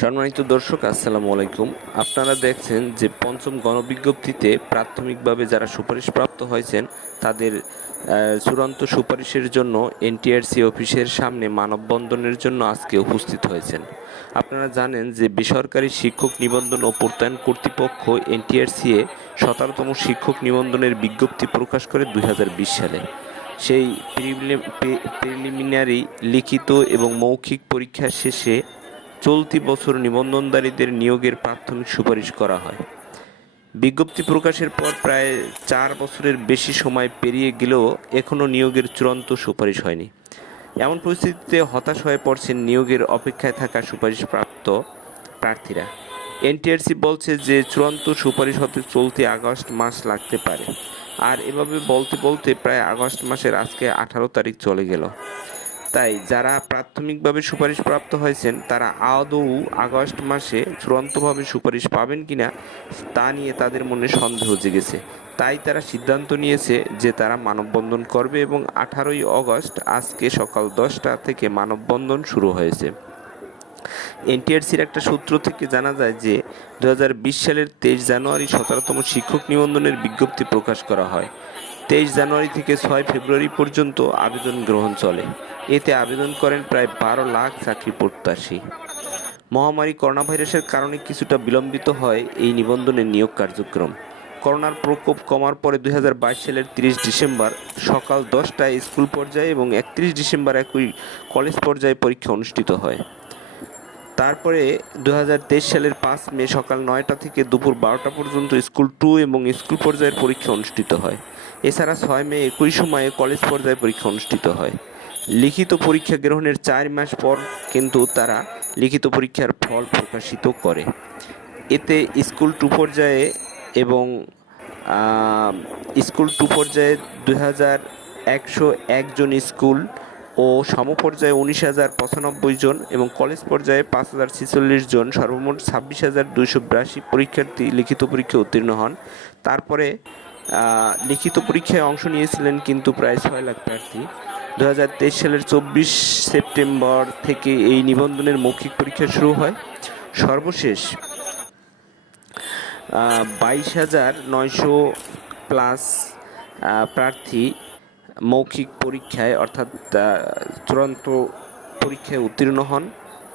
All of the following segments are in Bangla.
সম্মানিত দর্শক, আসসালামু আলাইকুম। আপনারা দেখছেন যে পঞ্চম গণবিজ্ঞপ্তিতে প্রাথমিকভাবে যারা সুপারিশপ্রাপ্ত হয়েছেন, তাদের চূড়ান্ত সুপারিশের জন্য এনটিআরসি অফিসের সামনে মানববন্ধনের জন্য আজকে উপস্থিত হয়েছেন। আপনারা জানেন যে বেসরকারি শিক্ষক নিবন্ধন ও প্রত্যয়ন কর্তৃপক্ষ এনটিআরসি এ সতেরোতম শিক্ষক নিবন্ধনের বিজ্ঞপ্তি প্রকাশ করে দুই হাজার বিশ সালে। সেই প্রিলিমিনারি লিখিত এবং মৌখিক পরীক্ষা শেষে চলতি বছর নিবন্ধনকারীদের নিয়োগের প্রাথমিক সুপারিশ করা হয়। বিজ্ঞপ্তি প্রকাশের পর প্রায় চার বছরের বেশি সময় পেরিয়ে গেলেও এখনও নিয়োগের চূড়ান্ত সুপারিশ হয়নি। এমন পরিস্থিতিতে হতাশ হয়ে পড়ছেন নিয়োগের অপেক্ষায় থাকা সুপারিশপ্রাপ্ত প্রার্থীরা। এনটিআরসি বলছে যে চূড়ান্ত সুপারিশ হতে চলতি আগস্ট মাস লাগতে পারে। আর এভাবে বলতে বলতে প্রায় আগস্ট মাসের আজকে আঠারো তারিখ চলে গেল। তাই যারা প্রাথমিকভাবে সুপারিশ প্রাপ্ত হয়েছেন, তারা আদৌ আগস্ট মাসে চূড়ান্তভাবে সুপারিশ পাবেন কিনা, তা নিয়ে তাদের মনে সন্দেহ জেগেছে। তাই তারা সিদ্ধান্ত নিয়েছে যে তারা মানববন্ধন করবে এবং আঠারোই অগস্ট, আজকে সকাল দশটা থেকে মানববন্ধন শুরু হয়েছে। এনটিআরসির একটা সূত্র থেকে জানা যায় যে দু হাজার বিশ সালের তেইশ জানুয়ারি সতেরোতম শিক্ষক নিবন্ধনের বিজ্ঞপ্তি প্রকাশ করা হয়। তেইশ জানুয়ারি থেকে ছয় ফেব্রুয়ারি পর্যন্ত আবেদন গ্রহণ চলে। এতে আবেদন করেন প্রায় বারো লাখ চাকরি প্রত্যাশী। মহামারী করোনা ভাইরাসের কারণে কিছুটা বিলম্বিত হয় এই নিবন্ধনের নিয়োগ কার্যক্রম। করোনার প্রকোপ কমার পরে দু হাজার বাইশ সালের তিরিশ ডিসেম্বর সকাল দশটায় স্কুল পর্যায়ে এবং একত্রিশ ডিসেম্বর একই কলেজ পর্যায়ে পরীক্ষা অনুষ্ঠিত হয়। তারপরে দু হাজার তেইশ সালের পাঁচ মে সকাল নয়টা থেকে দুপুর বারোটা পর্যন্ত স্কুল টু এবং স্কুল পর্যায়ের পরীক্ষা অনুষ্ঠিত হয়। এছাড়া ছয় মে একই সময়ে কলেজ পর্যায়ে পরীক্ষা অনুষ্ঠিত হয়। লিখিত পরীক্ষা গ্রহণের চার মাস পর কিন্তু তারা লিখিত পরীক্ষার ফল প্রকাশিত করে। এতে স্কুল টু পর্যায়ে এবং স্কুল টু পর্যায়ে দু হাজার একশো একজন স্কুল ও সমপর্যায়ে উনিশ হাজার পঁচানব্বই জন এবং কলেজ পর্যায়ে পাঁচ হাজার ছেচল্লিশ জন, সর্বমোট ছাব্বিশ হাজার দুইশো বিরাশি পরীক্ষার্থী লিখিত পরীক্ষায় উত্তীর্ণ হন। তারপরে লিখিত পরীক্ষায় অংশ নিয়েছিলেন কিন্তু প্রায় ছয় লাখ প্রার্থী। দু হাজার তেইশ সালের চব্বিশ সেপ্টেম্বর থেকে এই নিবন্ধনের মৌখিক পরীক্ষা শুরু হয়। সর্বশেষ বাইশ হাজার নয়শো প্লাস প্রার্থী মৌখিক পরীক্ষায় অর্থাৎ চূড়ান্ত পরীক্ষায় উত্তীর্ণ হন।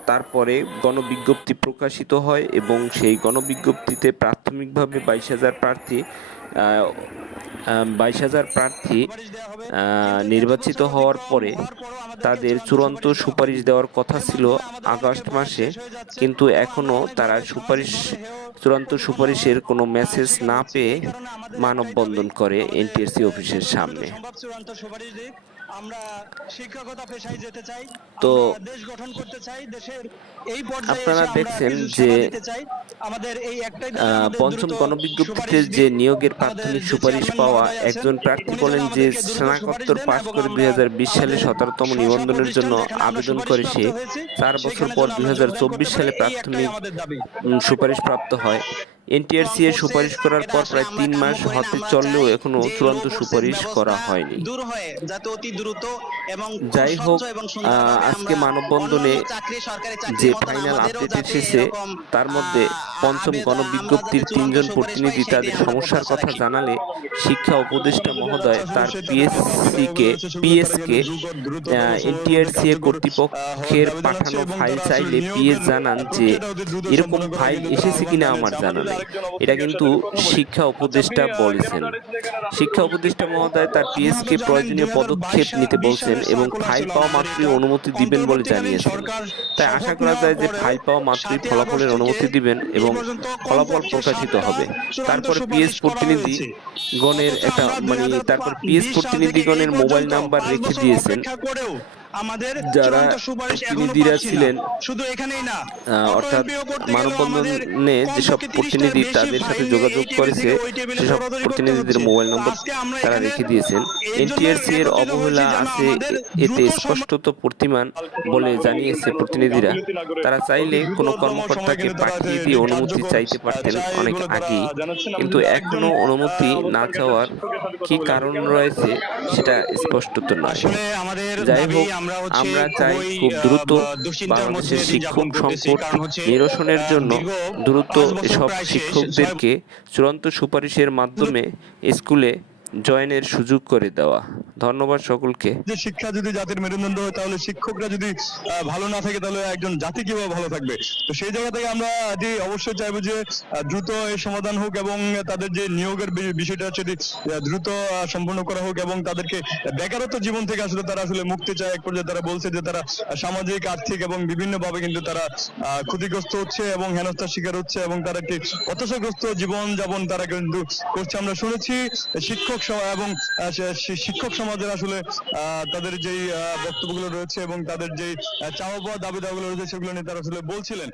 তারপরে গণবিজ্ঞপ্তি প্রকাশিত হয় এবং সেই গণবিজ্ঞপ্তিতে প্রাথমিকভাবে বাইশ হাজার প্রার্থী বাইশ হাজার প্রার্থী নির্বাচিত হওয়ার পরে তাদের চূড়ান্ত সুপারিশ দেওয়ার কথা ছিল আগস্ট মাসে, কিন্তু এখনও তারা সুপারিশ, চূড়ান্ত সুপারিশের কোনো মেসেজ না পেয়ে মানববন্ধন করে এনটিএসসি অফিসের সামনে। আমরা শিক্ষকতা পেশায় যেতে চাই তো দেশ গঠন করতে চাই দেশের এই পর্যায়ে আপনারা দেখছেন যে। আমাদের এই একটাই পঞ্চম গণবিজ্ঞপ্তিতে যে নিয়োগের প্রাথমিক সুপারিশ পাওয়া একজন প্রার্থী বলেন যে স্নাতকোত্তর পাশ করে দুই হাজার বিশ সালে সতেরোতম নিবন্ধনের জন্য আবেদন করে সে চার বছর পর দুই হাজার চব্বিশ সালে প্রাথমিক সুপারিশ প্রাপ্ত হয় এনটিআরসি এর সুপারিশ করার পর প্রায় তিন মাস হতে চললেও এখনও চূড়ান্ত সুপারিশ করা হয়নি। হয়ে যাই হোক, আজকে মানববন্ধনে যে ফাইনাল আপডেট এসেছে তার মধ্যে পঞ্চম গণবিজ্ঞপ্তির তিনজন প্রতিনিধি তাদের সমস্যার কথা জানালে শিক্ষা উপদেষ্টা মহোদয় তার পিএসসি কে পিএসকে এনটিআরসি কর্তৃপক্ষের পাঠানো ফাইল চাইলে পিএস জানান যে এরকম ফাইল এসেছে কিনা আমার জানা নেই। এটা কিন্তু শিক্ষা উপদেষ্টা বলেছেন। শিক্ষা উপদেষ্টা মহোদয় তার পিএসকে প্রয়োজনীয় পদক্ষেপ নিতে বলছেন এবং ফাইল পাওয়া মাত্রই অনুমতি দিবেন বলে জানিয়েছেন। তাই আশা করা যায় যে ফাইল পাওয়া মাত্রই ফলাফলের অনুমতি দিবেন এবং ফলাফল প্রকাশিত হবে। তারপরে পিএস প্রতিনিধি গণের একটা মানে তারপর পিএস প্রতিনিধিগণের মোবাইল নাম্বার রেখে দিয়েছেন। আমাদের যারা চূড়ান্ত সুপারিশ এখনও পাচ্ছি না। শুধু এখানেই না অর্থাৎ মানববন্ধনে যেসব কমপক্ষে 30 টার প্রতিনিধি তাদের সাথে যোগাযোগ করেছে সেসব প্রতিনিধিদের মোবাইল নম্বর তারা রেখে দিয়েছেন। এনটিআরসি এর অবহেলা আছে এতে স্পষ্টত প্রতিমান বলে জানিয়েছে প্রতিনিধিরা। তারা চাইলে কোনো কর্মকর্তাকে পাঠিয়ে দিয়ে অনুমতি চাইতে পারতেন অনেক আগেই। কিন্তু এখনও অনুমতি না চাওয়ার কি কারণ রয়েছে সেটা স্পষ্টত নয়। যাই হোক আমরা চাই খুব দ্রুত বাংলাদেশের শিক্ষক। সংকট নিরসনের জন্য দ্রুত সব শিক্ষকদেরকে চূড়ান্ত সুপারিশের মাধ্যমে স্কুলে জয়েনের সুযোগ করে দেওয়া। ধন্যবাদ সকলকে। যে শিক্ষা যদি জাতির মেরুদণ্ড হয়, তাহলে শিক্ষকরা যদি ভালো না থাকে, তাহলে একজন জাতি কীভাবে ভালো থাকবে? তো সেই জায়গা থেকে আমরা যে অবশ্যই চাইব যে দ্রুত এর সমাধান হোক এবং তাদের যে নিয়োগের বিষয়টা সেটি দ্রুত সম্পন্ন করা হোক এবং তাদেরকে বেকারত্ব জীবন থেকে আসলে তারা আসলে মুক্তি চায়। এক পর্যায়ে তারা বলছে যে, তারা সামাজিক, আর্থিক এবং বিভিন্ন ভাবে কিন্তু তারা ক্ষতিগ্রস্ত হচ্ছে এবং হেনস্থার শিকার হচ্ছে এবং তারা একটি হতাশাগ্রস্ত জীবন যাপন তারা কিন্তু করছে। আমরা শুনেছি শিক্ষক সভা এবং শিক্ষক সমাজের আসলে তাদের যেই বক্তব্যগুলো রয়েছে এবং তাদের যেই চাওয়া পাওয়া দাবি দাওয়াগুলো রয়েছে, সেগুলো নিয়ে তারা আসলে বলছিলেন।